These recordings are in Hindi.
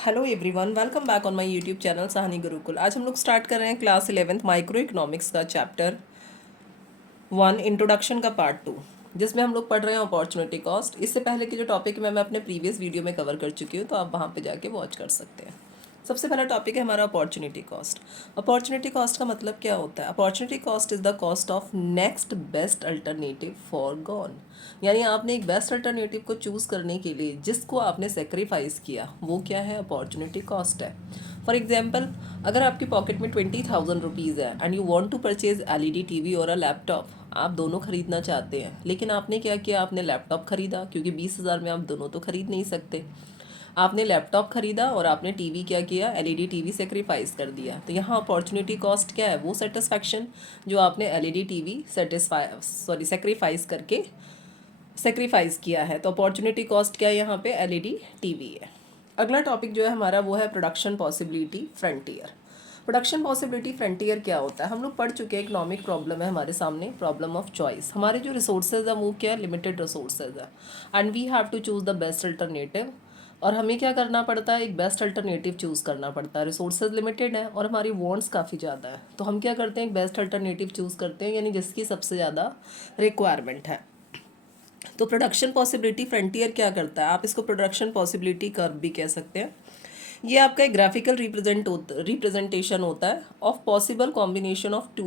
Hello everyone, welcome back on my YouTube channel Sahni Gurukul. आज हम लोग स्टार्ट कर रहे हैं क्लास 11th माइक्रो इकोनॉमिक्स का चैप्टर 1 इंट्रोडक्शन का पार्ट 2, जिसमें हम लोग पढ़ रहे हैं अपॉर्चुनिटी कॉस्ट। इससे पहले के जो टॉपिक है मैं अपने प्रीवियस वीडियो में कवर कर चुकी हूँ, तो आप वहाँ पे जाके वॉच कर सकते हैं। सबसे पहला टॉपिक है हमारा अपॉर्चुनिटी कॉस्ट। अपॉर्चुनिटी कॉस्ट का मतलब क्या होता है? Opportunity cost is the cost of next best alternative for gone. यानी आपने एक बेस्ट अल्टरनेटिव को चूज़ करने के लिए जिसको आपने सेक्रीफाइस किया, वो क्या है? अपॉर्चुनिटी कॉस्ट है। फॉर एग्जाम्पल, अगर आपकी पॉकेट में 20,000 रुपीज़ है and you want to purchase LED TV और अ लैपटॉप, आप दोनों खरीदना चाहते हैं, लेकिन आपने क्या किया? आपने लैपटॉप खरीदा, क्योंकि 20,000 में आप दोनों तो खरीद नहीं सकते। आपने लैपटॉप खरीदा और आपने टीवी क्या किया? एलईडी टीवी सेक्रीफाइस कर दिया। तो यहाँ अपॉर्चुनिटी कॉस्ट क्या है? वो सेटिस्फैक्शन जो आपने एलईडी टीवी सेक्रीफाइस करके सेक्रीफाइस किया है। तो अपॉर्चुनिटी कॉस्ट क्या है? यहाँ पे एलईडी टीवी है। अगला टॉपिक जो है हमारा वो है production possibility frontier. Production possibility frontier क्या होता है? हम लोग पढ़ चुके हैं, इकोनॉमिक प्रॉब्लम है हमारे सामने, प्रॉब्लम ऑफ चॉइस। हमारे जो रिसोर्सेज है वो क्या है? लिमिटेड रिसोर्सेज है and we have to choose the best alternative. और हमें क्या करना पड़ता है? एक बेस्ट अल्टरनेटिव चूज़ करना पड़ता है। रिसोर्सेज लिमिटेड है और हमारी वॉन्ट्स काफ़ी ज़्यादा है, तो हम क्या करते हैं? एक बेस्ट अल्टरनेटिव चूज़ करते हैं, यानी जिसकी सबसे ज़्यादा रिक्वायरमेंट है। तो प्रोडक्शन पॉसिबिलिटी फ्रंटियर क्या करता है? आप इसको प्रोडक्शन पॉसिबिलिटी कर्व भी कह सकते हैं। ये आपका एक ग्राफिकल रिप्रेजेंटेशन होता है of possible combination of two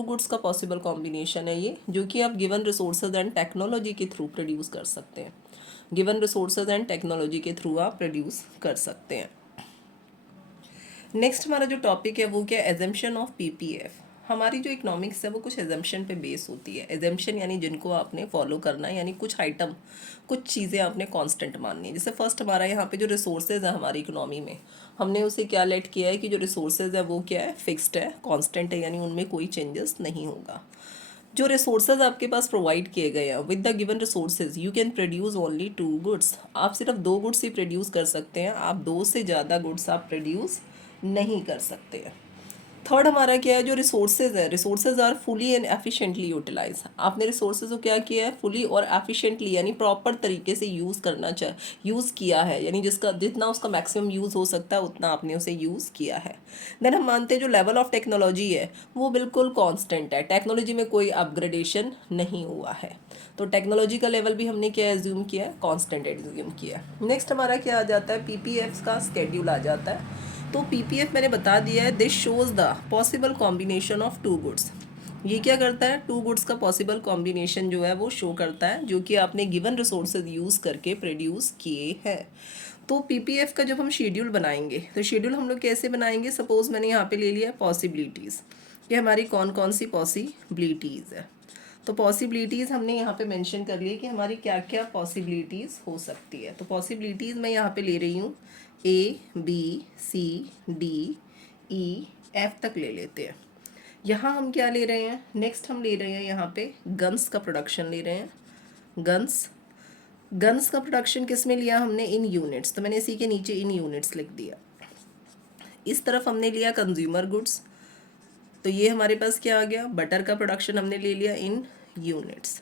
goods का पॉसिबल कॉम्बिनेशन है ये, जो कि आप गिवन रिसोर्सेज एंड टेक्नोलॉजी के थ्रू प्रोड्यूस कर सकते हैं। गिवन रिसोर्सेज एंड टेक्नोलॉजी के थ्रू आप प्रोड्यूस कर सकते हैं। नेक्स्ट हमारा जो टॉपिक है वो क्या है? Assumption of PPF. हमारी जो इकोनॉमिक्स है वो कुछ एजम्पशन पे बेस होती है। एजम्पशन यानी जिनको आपने फॉलो करना है, यानी कुछ आइटम, कुछ चीज़ें आपने कांस्टेंट माननी है। जैसे फर्स्ट हमारा यहाँ पे जो रिसोर्सेज है हमारी इकोनॉमी में, हमने उसे क्या लेट किया है कि जो रिसोर्सेज है वो क्या है? फिक्स्ड है, कांस्टेंट है, यानी उनमें कोई चेंजेस नहीं होगा। जो रिसोर्सेज आपके पास प्रोवाइड किए गए हैं, with the given resources you can produce only 2 goods. आप सिर्फ 2 गुड्स ही प्रोड्यूस कर सकते हैं, आप 2 से ज़्यादा गुड्स आप प्रोड्यूस नहीं कर सकते हैं। थर्ड हमारा क्या है? जो रिसोर्सेज है, resources are fully and efficiently utilize. आपने रिसोर्सेज को क्या किया है? फुली और एफिशिएंटली, यानी प्रॉपर तरीके से यूज़ किया है, यानी जिसका जितना उसका मैक्सिमम यूज़ हो सकता है उतना आपने उसे यूज़ किया है। देन हम मानते हैं जो लेवल ऑफ टेक्नोलॉजी है वो बिल्कुल कांस्टेंट है, टेक्नोलॉजी में कोई अपग्रेडेशन नहीं हुआ है। तो टेक्नोलॉजी का लेवल भी हमने क्या एज्यूम किया है? कांस्टेंट एज्यूम किया है। नेक्स्ट हमारा क्या आ जाता है? पीपीएफ का स्केड्यूल आ जाता है। तो पीपीएफ मैंने बता दिया है, this shows the possible combination of 2 goods. ये क्या करता है? 2 गुड्स का पॉसिबल कॉम्बिनेशन जो है वो शो करता है, जो कि आपने गिवन रिसोर्सेज यूज़ करके प्रोड्यूस किए हैं। तो पीपीएफ का जब हम शेड्यूल बनाएंगे, तो शेड्यूल हम लोग कैसे बनाएंगे? सपोज मैंने यहाँ पे ले लिया पॉसिबिलिटीज़, कि हमारी कौन कौन सी पॉसिबिलिटीज़ है। तो पॉसिबिलिटीज़ हमने यहाँ पे मेंशन कर लिए कि हमारी क्या क्या पॉसिबिलिटीज़ हो सकती है। तो पॉसिबिलिटीज़ मैं यहाँ पे ले रही हूँ A B C D E F तक ले लेते हैं। यहाँ हम क्या ले रहे हैं? नेक्स्ट हम ले रहे हैं यहाँ पे गन्स का प्रोडक्शन ले रहे हैं। गन्स का प्रोडक्शन किस में लिया हमने? इन यूनिट्स। तो मैंने इसी के नीचे इन यूनिट्स लिख दिया। इस तरफ हमने लिया कंज्यूमर गुड्स, तो ये हमारे पास क्या आ गया? बटर का प्रोडक्शन हमने ले लिया इन यूनिट्स।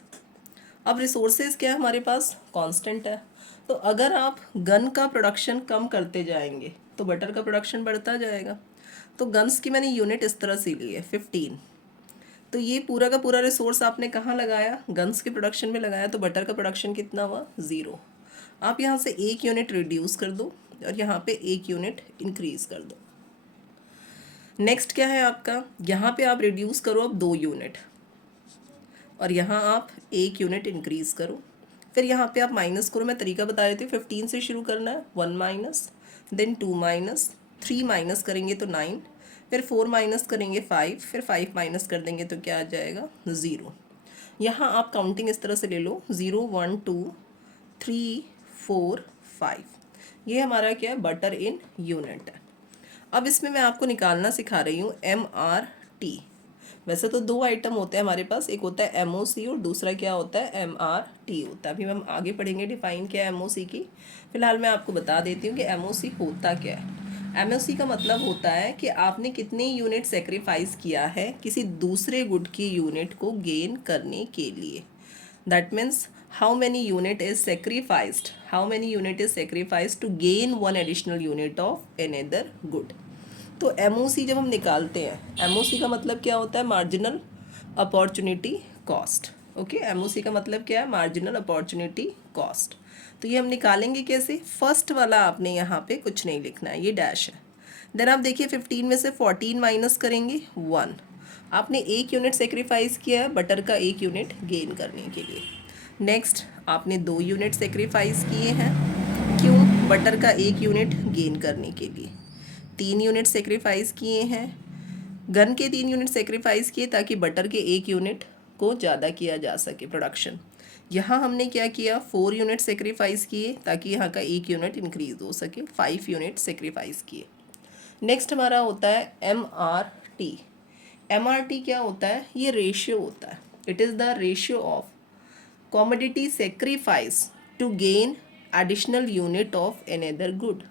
अब रिसोर्सेज क्या है हमारे पास? कांस्टेंट है। तो अगर आप गन का प्रोडक्शन कम करते जाएंगे तो बटर का प्रोडक्शन बढ़ता जाएगा। तो गन्स की मैंने यूनिट इस तरह से ली है 15। तो ये पूरा का पूरा रिसोर्स आपने कहाँ लगाया? गन्स के प्रोडक्शन में लगाया। तो बटर का प्रोडक्शन कितना हुआ? 0। आप यहाँ से 1 यूनिट रिड्यूस कर दो और यहाँ पे 1 यूनिट इंक्रीज कर दो। नेक्स्ट क्या है आपका? यहाँ पे आप रिड्यूस करो अब 2 यूनिट और यहाँ आप 1 यूनिट इंक्रीज करो। फिर यहाँ पे आप माइनस करो, मैं तरीका बता रही थी। 15 से शुरू करना है, 1 माइनस, देन 2 माइनस, 3 माइनस करेंगे तो 9, फिर 4 माइनस करेंगे 5, फिर 5 माइनस कर देंगे तो क्या आ जाएगा? 0। यहाँ आप काउंटिंग इस तरह से ले लो, 0 1 2 3 4 5। ये हमारा क्या है? बटर इन यूनिट है। अब इसमें मैं आपको निकालना सिखा रही हूँ MRT। वैसे तो 2 आइटम होते हैं हमारे पास, एक होता है MOC और दूसरा क्या होता है? MRT होता है। अभी हम आगे पढ़ेंगे डिफाइन क्या है MOC की। फिलहाल मैं आपको बता देती हूँ कि MOC होता क्या है। MOC का मतलब होता है कि आपने कितने यूनिट सेक्रीफाइस किया है किसी दूसरे गुड की यूनिट को गेन करने के लिए। That means how many unit is sacrificed, how many unit is sacrificed to gain one additional unit of another good. तो MOC जब हम निकालते हैं, MOC का मतलब क्या होता है, marginal opportunity cost. Okay, MOC का मतलब क्या है, मार्जिनल अपॉर्चुनिटी कॉस्ट. तो ये हम निकालेंगे कैसे, फर्स्ट वाला आपने यहाँ पे कुछ नहीं लिखना है, ये डैश है. देन आप देखिए 15 में से 14 माइनस करेंगे 1. आपने एक यूनिट सेक्रीफाइस किया है बटर का एक यूनिट गेन करने के लिए. नेक्स्ट आपने 2 यूनिट सेक्रीफाइस किए हैं, क्यों, बटर का एक यूनिट गेन करने के लिए. 3 यूनिट सेक्रीफाइस किए हैं, गन के 3 यूनिट सेक्रीफाइस किए ताकि बटर के एक यूनिट को ज़्यादा किया जा सके प्रोडक्शन. यहाँ हमने क्या किया, 4 यूनिट सेक्रीफाइस किए ताकि यहाँ का एक यूनिट इंक्रीज हो सके, 5 यूनिट सेक्रीफाइस किए. नेक्स्ट हमारा होता है MRT. MRT क्या होता है, ये रेशियो होता है. It is the ratio of commodity sacrifice to gain additional unit of another good.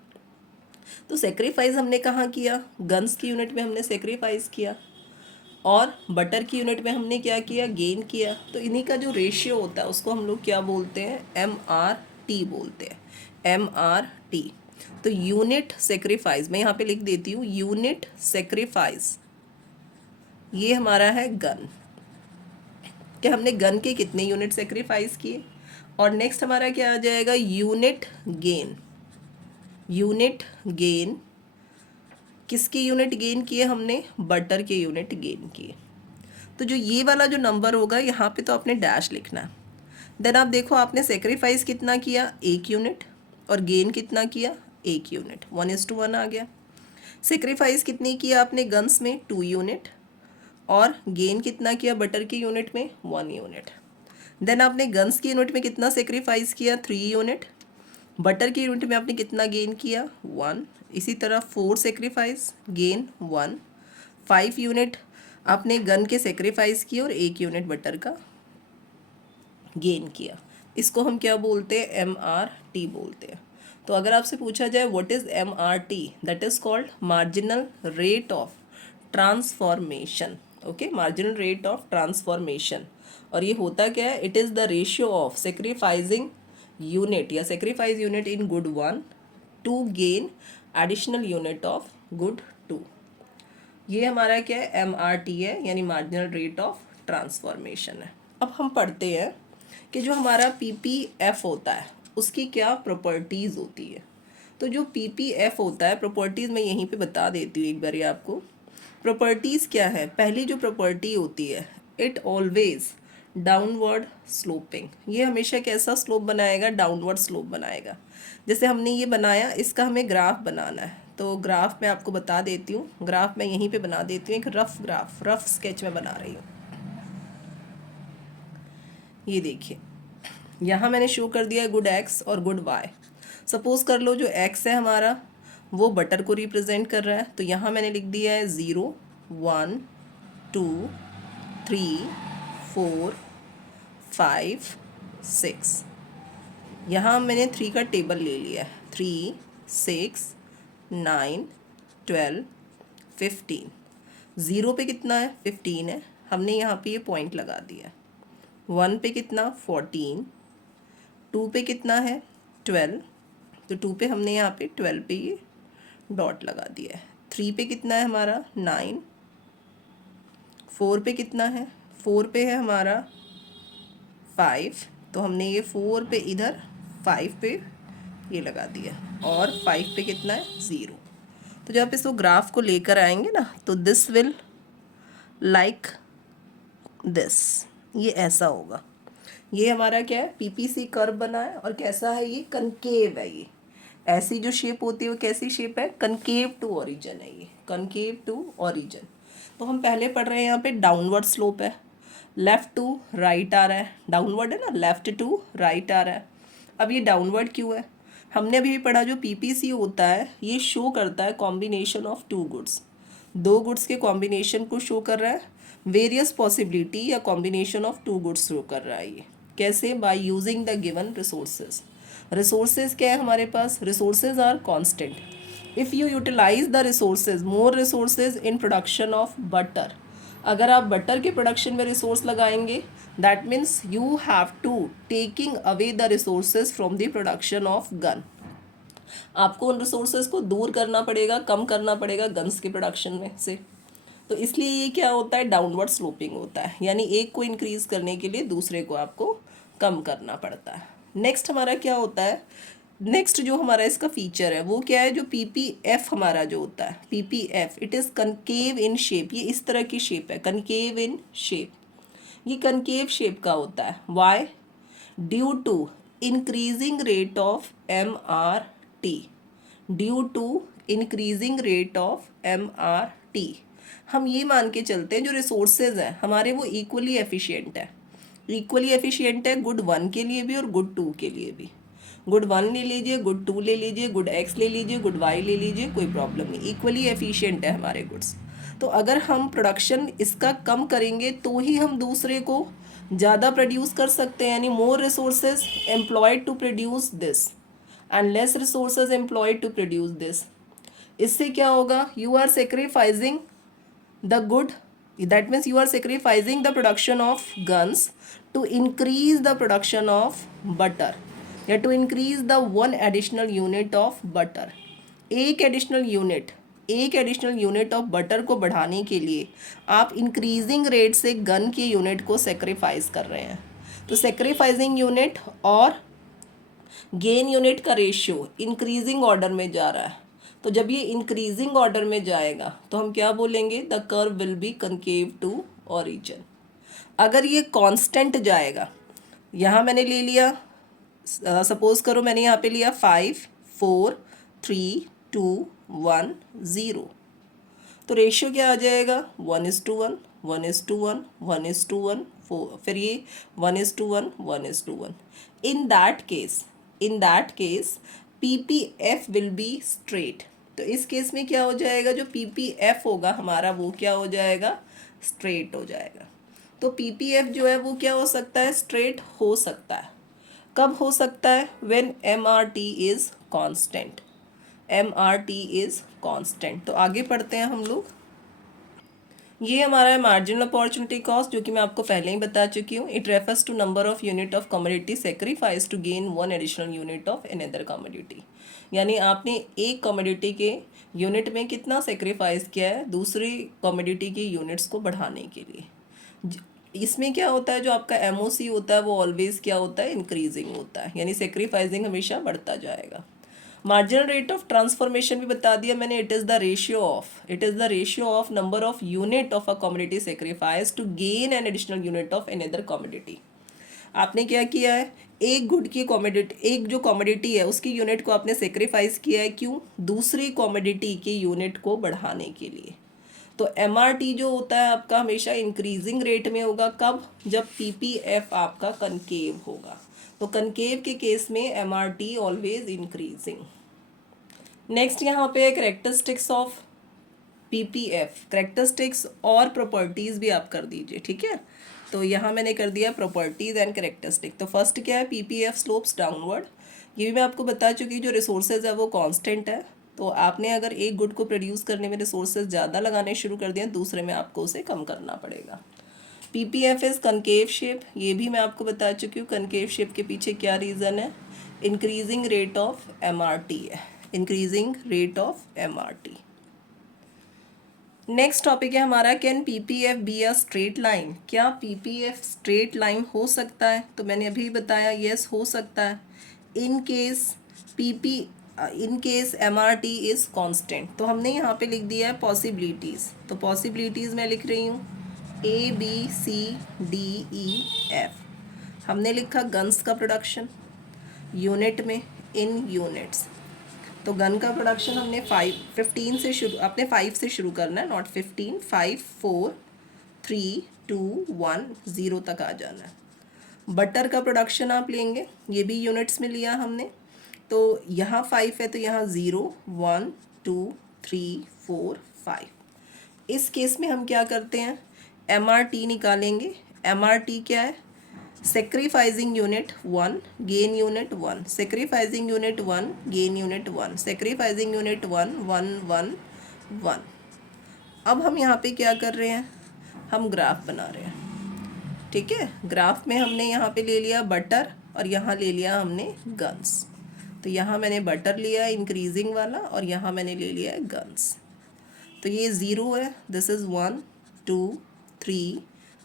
तो सेक्रीफाइस हमने कहाँ किया, गन्स की यूनिट में हमने सेक्रीफाइस किया और बटर की यूनिट में हमने क्या किया, गेन किया. तो इन्हीं का जो रेशियो होता है उसको हम लोग क्या बोलते हैं, MRT बोलते हैं, MRT. तो यूनिट सेक्रीफाइस मैं यहाँ पे लिख देती हूँ, यूनिट सेक्रीफाइस ये हमारा है गन, कि हमने गन के कितने यूनिट सेक्रीफाइस किए. और नेक्स्ट हमारा क्या आ जाएगा, यूनिट गेन. यूनिट गेन किसके यूनिट गेन किए हमने, बटर के यूनिट गेन किए. तो जो ये वाला जो नंबर होगा यहाँ पे तो आपने डैश लिखना है. देन आप देखो आपने सेक्रीफाइस कितना किया, 1 यूनिट, और गेन कितना किया, 1 यूनिट, 1:1 आ गया. सेक्रीफाइस कितनी किया आपने गन्स में, 2 यूनिट, और गेन कितना किया बटर की यूनिट में, 1 यूनिट. देन आपने गन्स की यूनिट में कितना सेक्रीफाइस किया, 3 यूनिट, बटर की यूनिट में आपने कितना गेन किया, 1. इसी तरह 4 सेक्रीफाइस, गेन 1. 5 यूनिट आपने गन के सेक्रीफाइस किए और 1 यूनिट बटर का गेन किया. इसको हम क्या बोलते हैं, MRT बोलते हैं. तो अगर आपसे पूछा जाए what is MRT, that is called marginal rate of transformation. Okay, marginal rate of transformation. और ये होता क्या है, it is the ratio of sacrificing unit या sacrifice unit in good 1 to gain additional unit of good 2. ये हमारा क्या है, MRT है, यानी मार्जिनल रेट ऑफ ट्रांसफॉर्मेशन है. अब हम पढ़ते हैं कि जो हमारा PPF होता है उसकी क्या प्रॉपर्टीज़ होती है. तो जो PPF होता है, प्रॉपर्टीज़ मैं यहीं पे बता देती हूँ एक बार ये आपको. प्रॉपर्टीज़ क्या है, पहली जो प्रॉपर्टी होती है, इट ऑलवेज डाउनवर्ड स्लोपिंग. ये हमेशा कैसा स्लोप बनाएगा, डाउनवर्ड स्लोप बनाएगा. जैसे हमने ये बनाया, इसका हमें ग्राफ बनाना है. तो ग्राफ मैं आपको बता देती हूँ, ग्राफ मैं यहीं पे बना देती हूँ, एक रफ ग्राफ, रफ स्केच में बना रही हूँ. ये देखिए यहाँ मैंने शो कर दिया गुड X और गुड Y. सपोज़ कर लो जो X है हमारा वो बटर को रिप्रेजेंट कर रहा है. तो यहाँ मैंने लिख दिया है 0, 1, 2, 3, 4, 5, 6. यहाँ मैंने 3 का टेबल ले लिया है, 3, 6, 9, 12, 15. 0 पे कितना है, 15 है, हमने यहाँ पे ये पॉइंट लगा दिया है. 1 पे कितना, 14. 2 पे कितना है, 12. तो 2 पे हमने यहाँ पे 12 पे ये डॉट लगा दिया है. 3 पे कितना है हमारा, 9. 4 पे कितना है, 4 पे है हमारा 5. तो हमने ये 4 पे इधर, 5 पे ये लगा दिया, और 5 पे कितना है, 0. तो जब इसको ग्राफ को लेकर आएंगे ना, तो दिस विल लाइक दिस, ये ऐसा होगा. ये हमारा क्या है, PPC कर्व बना है, और कैसा है ये, कनकेव है. ये ऐसी जो शेप होती है वो कैसी शेप है, कनकेव टू ओरिजिन है, ये कनकेव टू ओरिजिन. तो हम पहले पढ़ रहे हैं यहाँ पे डाउनवर्ड स्लोप है, लेफ़्ट टू राइट आ रहा है, डाउनवर्ड है ना, लेफ़्ट टू राइट आ रहा है. अब ये डाउनवर्ड क्यों है, हमने अभी भी पढ़ा जो PPC होता है ये शो करता है कॉम्बिनेशन ऑफ 2 गुड्स. 2 गुड्स के कॉम्बिनेशन को शो कर रहा है, वेरियस पॉसिबिलिटी या कॉम्बिनेशन ऑफ 2 गुड्स शो कर रहा है. ये कैसे, by using the given resources. Resources क्या है हमारे पास, resources are constant. If you utilize the resources, more resources in production of butter, अगर आप बटर के प्रोडक्शन में रिसोर्स लगाएंगे that means you have to taking away the resources from the production of gun. आपको उन रिसोर्सेज को दूर करना पड़ेगा, कम करना पड़ेगा गन्स के प्रोडक्शन में से। तो इसलिए ये क्या होता है, डाउनवर्ड स्लोपिंग होता है, यानी एक को इंक्रीज करने के लिए दूसरे को आपको कम करना पड़ता है। नेक्स्ट हमारा क्या होता है, नेक्स्ट जो हमारा इसका फीचर है वो क्या है, जो पीपीएफ हमारा जो होता है, PPF it is concave in shape. ये इस तरह की शेप है, कनकेव इन शेप। ये कनकेव शेप का होता है। Why? Due to increasing rate of MRT, due to increasing rate of MRT। हम ये मान के चलते हैं जो रिसोर्सेज हैं हमारे वो इक्वली एफिशिएंट है, इक्वली एफिशिएंट है गुड 1 के लिए भी और गुड 2 के लिए भी। गुड 1 ले लीजिए, गुड 2 ले लीजिए, गुड X ले लीजिए, गुड Y ले लीजिए, कोई प्रॉब्लम नहीं, इक्वली एफिशिएंट है हमारे गुड्स। तो अगर हम प्रोडक्शन इसका कम करेंगे तो ही हम दूसरे को ज़्यादा प्रोड्यूस कर सकते हैं, यानी more resources employed to produce this and less resources employed to produce this. इससे क्या होगा, you are sacrificing the good, that means you are sacrificing the production of guns to increase the production of butter या to increase the one additional unit of butter। एक एडिशनल यूनिट ऑफ बटर को बढ़ाने के लिए आप इंक्रीजिंग रेट से गन के यूनिट को सेक्रीफाइस कर रहे हैं। तो सेक्रीफाइसिंग यूनिट और गेन यूनिट का रेशियो इंक्रीजिंग ऑर्डर में जा रहा है। तो जब ये इंक्रीजिंग ऑर्डर में जाएगा तो हम क्या बोलेंगे, the curve will be concave to origin. अगर ये कांस्टेंट जाएगा, यहाँ मैंने ले लिया, सपोज करो मैंने यहाँ पे लिया 5 4 3 2 1 0, तो रेशियो क्या आ जाएगा, 1:1 1:1 1:1 4, फिर ये 1:1 1:1। In that case PPF will be straight. तो इस केस में क्या हो जाएगा, जो PPF होगा हमारा वो क्या हो जाएगा, स्ट्रेट हो जाएगा। तो PPF जो है वो क्या हो सकता है, स्ट्रेट हो सकता है। कब हो सकता है, when MRT is constant, MRT is constant. तो आगे पढ़ते हैं हम लोग। ये हमारा है मार्जिनल अपॉर्चुनिटी कॉस्ट, जो कि मैं आपको पहले ही बता चुकी हूँ। It refers to number of unit of commodity sacrifice to gain one additional unit of another commodity, यानी आपने एक कमोडिटी के यूनिट में कितना सेक्रीफाइस किया है दूसरी कमोडिटी की यूनिट्स को बढ़ाने के लिए। इसमें क्या होता है, जो आपका MOC होता है वो ऑलवेज क्या होता है, इंक्रीजिंग होता है, यानी सेक्रीफाइसिंग हमेशा बढ़ता जाएगा। मार्जिनल रेट ऑफ ट्रांसफॉर्मेशन भी बता दिया मैंने, it is the ratio of number of unit of a commodity sacrifice to gain an additional unit of another commodity. आपने क्या किया है, एक गुड की कमोडिटी, एक जो कमोडिटी है उसकी यूनिट को आपने सेक्रीफाइस किया है, क्यों, दूसरी कमोडिटी की यूनिट को बढ़ाने के लिए। तो MRT जो होता है आपका हमेशा इंक्रीजिंग रेट में होगा, कब, जब PPF आपका कनकेव होगा। तो कनकेव के केस में MRT ऑलवेज इंक्रीजिंग। नेक्स्ट यहाँ पे कैरेक्टरिस्टिक्स ऑफ PPF, कैरेक्टरिस्टिक्स और प्रॉपर्टीज़ भी आप कर दीजिए, ठीक है। तो यहाँ मैंने कर दिया प्रॉपर्टीज़ एंड कैरेक्टरिस्टिक। तो फर्स्ट क्या है, PPF स्लोप्स डाउनवर्ड। ये भी मैं आपको बता चुकी, जो रिसोर्सेज है वो कांस्टेंट है। तो आपने अगर एक गुड को प्रोड्यूस करने में रिसोर्सेज ज़्यादा लगाने शुरू कर दिए, दूसरे में आपको उसे कम करना पड़ेगा। PPF इज़ कनकेव शेप, ये भी मैं आपको बता चुकी हूँ। कनकेव शेप के पीछे क्या रीज़न है, इंक्रीजिंग रेट ऑफ MRT है, increasing rate of MRT। Next topic है हमारा, can PPF be a straight line. क्या PPF स्ट्रेट लाइन हो सकता है, तो मैंने अभी बताया यस हो सकता है। In case MRT is constant. तो हमने यहाँ पे लिख दिया है पॉसिबिलिटीज़। तो पॉसिबिलिटीज़ मैं लिख रही हूँ ABCDEF। हमने लिखा गन्स का प्रोडक्शन यूनिट में, इन यूनिट्स। तो गन का प्रोडक्शन हमने 15 से शुरू, आपने 5 से शुरू करना है, नॉट 15, 5 4 3 2 1 0 तक आ जाना है। बटर का प्रोडक्शन आप लेंगे, ये भी यूनिट्स में लिया हमने। तो यहाँ 5 है तो यहाँ 0 1 2 3 4 5। इस केस में हम क्या करते हैं, MRT निकालेंगे। MRT क्या है, sacrificing unit 1 gain unit 1, sacrificing unit 1 gain unit 1, sacrificing unit 1 1 1 1। अब हम यहाँ पे क्या कर रहे हैं, हम ग्राफ बना रहे हैं, ठीक है। ग्राफ में हमने यहाँ पे ले लिया बटर और यहाँ ले लिया हमने गन्स। तो यहाँ मैंने बटर लिया इंक्रीजिंग वाला और यहाँ मैंने ले लिया है गन्स। तो ये 0 है, दिस इज़ 1 2 3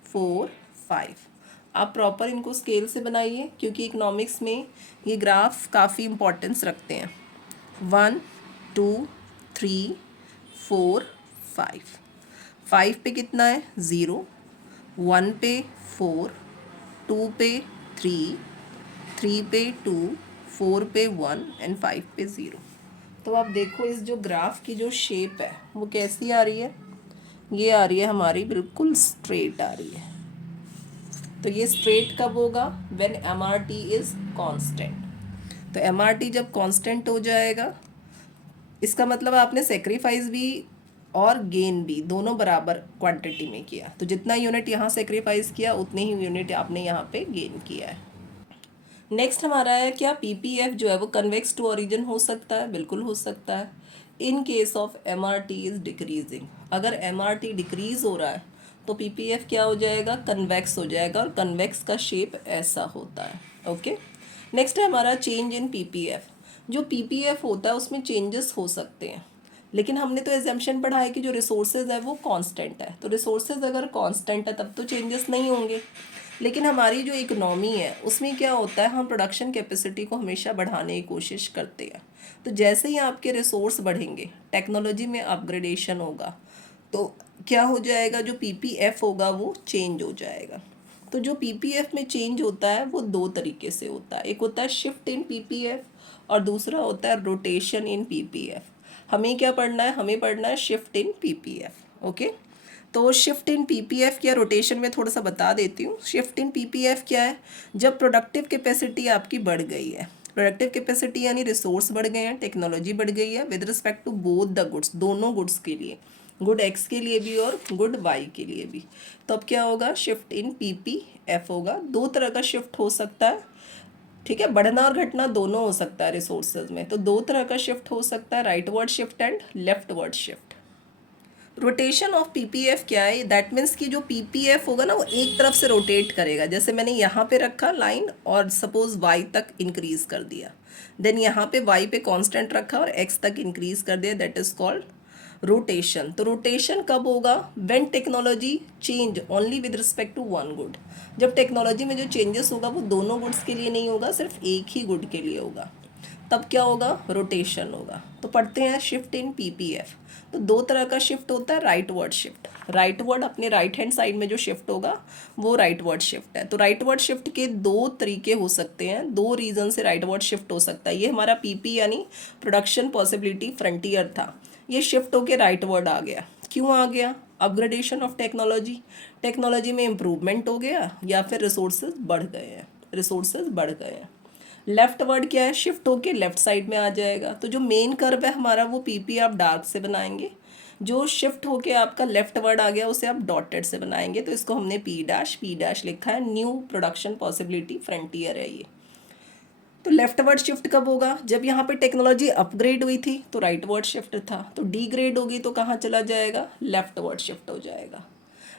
4 5। आप प्रॉपर इनको स्केल से बनाइए क्योंकि इकोनॉमिक्स में ये ग्राफ काफ़ी इम्पोर्टेंस रखते हैं। 1 2 3 4 5। 5 पे कितना है 0, 1 पे 4, 2 पे 3, 3 पे 2, 4 पे 1 एंड 5 पे 0। तो आप देखो इस जो ग्राफ की जो शेप है वो कैसी आ रही है, ये आ रही है हमारी बिल्कुल स्ट्रेट आ रही है। तो ये स्ट्रेट कब होगा, व्हेन MRT इज़ कांस्टेंट। तो MRT जब कांस्टेंट हो जाएगा इसका मतलब आपने सेक्रीफाइस भी और गेन भी दोनों बराबर क्वांटिटी में किया। तो जितना यूनिट यहाँ सेक्रीफाइस किया उतनी ही यूनिट आपने यहाँ पे गेन किया है। नेक्स्ट हमारा है क्या PPF जो है वो कन्वेक्स टू ओरिजिन हो सकता है, बिल्कुल हो सकता है in case of MRT is decreasing. अगर MRT डिक्रीज हो रहा है तो PPF क्या हो जाएगा, कन्वेक्स हो जाएगा और कन्वेक्स का शेप ऐसा होता है। ओके, नेक्स्ट है हमारा चेंज इन PPF। जो PPF होता है उसमें चेंजेस हो सकते हैं, लेकिन हमने तो एग्जाम्पशन पढ़ा है कि जो रिसोर्सेज है वो कांस्टेंट है। तो रिसोर्सेज अगर कांस्टेंट है तब तो चेंजेस नहीं होंगे। लेकिन हमारी जो इकोनॉमी है उसमें क्या होता है, हम प्रोडक्शन कैपेसिटी को हमेशा बढ़ाने की कोशिश करते हैं। तो जैसे ही आपके रिसोर्स बढ़ेंगे, टेक्नोलॉजी में अपग्रेडेशन होगा, तो क्या हो जाएगा, जो PPF होगा वो चेंज हो जाएगा। तो जो PPF में चेंज होता है वो दो तरीके से होता है, एक होता है शिफ्ट इन PPF और दूसरा होता है रोटेशन इन PPF। हमें क्या पढ़ना है, हमें पढ़ना है शिफ्ट इन PPF। ओके, तो शिफ्ट इन PPF क्या, रोटेशन में थोड़ा सा बता देती हूँ। शिफ्ट इन PPF क्या है, जब प्रोडक्टिव कैपेसिटी आपकी बढ़ गई है, प्रोडक्टिव कैपेसिटी यानी रिसोर्स बढ़ गए हैं, टेक्नोलॉजी बढ़ गई है with respect to both the goods, दोनों गुड्स के लिए, गुड X के लिए भी और गुड Y के लिए भी। तो अब क्या होगा, शिफ्ट इन PPF होगा। दो तरह का शिफ्ट हो सकता है, ठीक है, बढ़ना और घटना दोनों हो सकता है रिसोर्सेज में। तो दो तरह का शिफ्ट हो सकता है, right word shift and left word shift. Rotation of PPF क्या है, दैट मीन्स कि जो PPF होगा ना वो एक तरफ से रोटेट करेगा। जैसे मैंने यहाँ पे रखा लाइन और सपोज Y तक इंक्रीज कर दिया, देन यहाँ पे Y पे कांस्टेंट रखा और X तक इंक्रीज कर दिया, दैट इज कॉल्ड रोटेशन। तो रोटेशन कब होगा, when technology change only with respect to one good. जब टेक्नोलॉजी में जो चेंजेस होगा वो दोनों गुड्स के लिए नहीं होगा, सिर्फ एक ही गुड के लिए होगा, तब क्या होगा, रोटेशन होगा। तो पढ़ते हैं शिफ्ट इन PPF। तो दो तरह का शिफ्ट होता है, right word shift. Right word अपने राइट हैंड साइड में जो शिफ्ट होगा वो राइट वर्ड शिफ्ट है। तो राइट वर्ड शिफ्ट के दो तरीके हो सकते हैं, दो रीज़न से राइट वर्ड शिफ्ट हो सकता है। ये हमारा PP यानी प्रोडक्शन पॉसिबिलिटी फ्रंटियर था, ये शिफ्ट होके राइट वर्ड आ गया। क्यों आ गया, अपग्रेडेशन ऑफ टेक्नोलॉजी, टेक्नोलॉजी में इम्प्रूवमेंट हो गया या फिर रिसोर्सेज बढ़ गए हैं, रिसोर्सेज बढ़ गए हैं। लेफ्ट वर्ड क्या है, शिफ्ट होके लेफ्ट साइड में आ जाएगा। तो जो मेन कर्व है हमारा वो PP आप डार्क से बनाएंगे, जो शिफ्ट होके आपका लेफ्ट वर्ड आ गया उसे आप डॉटेड से बनाएंगे। तो इसको हमने P' लिखा है, न्यू प्रोडक्शन पॉसिबिलिटी फ्रंटियर है ये। तो लेफ्ट वर्ड शिफ्ट कब होगा, जब यहाँ पे टेक्नोलॉजी अपग्रेड हुई थी तो राइट वर्ड शिफ्ट था, तो डिग्रेड होगी तो कहाँ चला जाएगा, लेफ्ट वर्ड शिफ्ट हो जाएगा।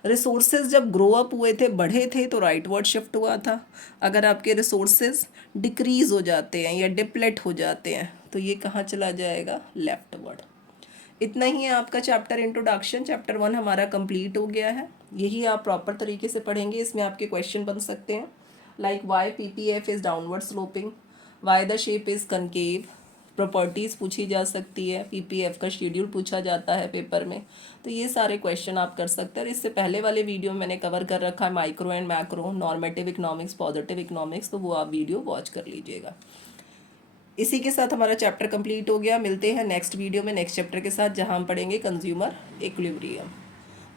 रिसोर्सेज जब ग्रो अप हुए थे, बढ़े थे, तो राइट वर्ड शिफ्ट हुआ था। अगर आपके रिसोर्सेज डिक्रीज हो जाते हैं या डिप्लेट हो जाते हैं तो ये कहाँ चला जाएगा, लेफ्ट वर्ड। इतना ही है आपका चैप्टर इंट्रोडक्शन। चैप्टर 1 हमारा कंप्लीट हो गया है। यही आप प्रॉपर तरीके से पढ़ेंगे, इसमें आपके क्वेश्चन बन सकते हैं like why PPF is downward sloping, why the shape is concave, properties पूछी जा सकती है, PPF का शेड्यूल पूछा जाता है पेपर में। तो ये सारे क्वेश्चन आप कर सकते हैं। और इससे पहले वाले वीडियो में मैंने कवर कर रखा है micro and macro, normative economics, positive economics, तो वो आप वीडियो वॉच कर लीजिएगा। इसी के साथ हमारा चैप्टर कंप्लीट हो गया। मिलते हैं नेक्स्ट वीडियो में नेक्स्ट चैप्टर के साथ, जहां हम पढ़ेंगे consumer equilibrium.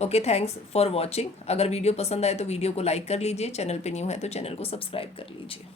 Okay, thanks for watching. अगर वीडियो पसंद आए तो वीडियो को लाइक कर लीजिए, चैनल पे न्यू है तो चैनल को सब्सक्राइब कर लीजिए।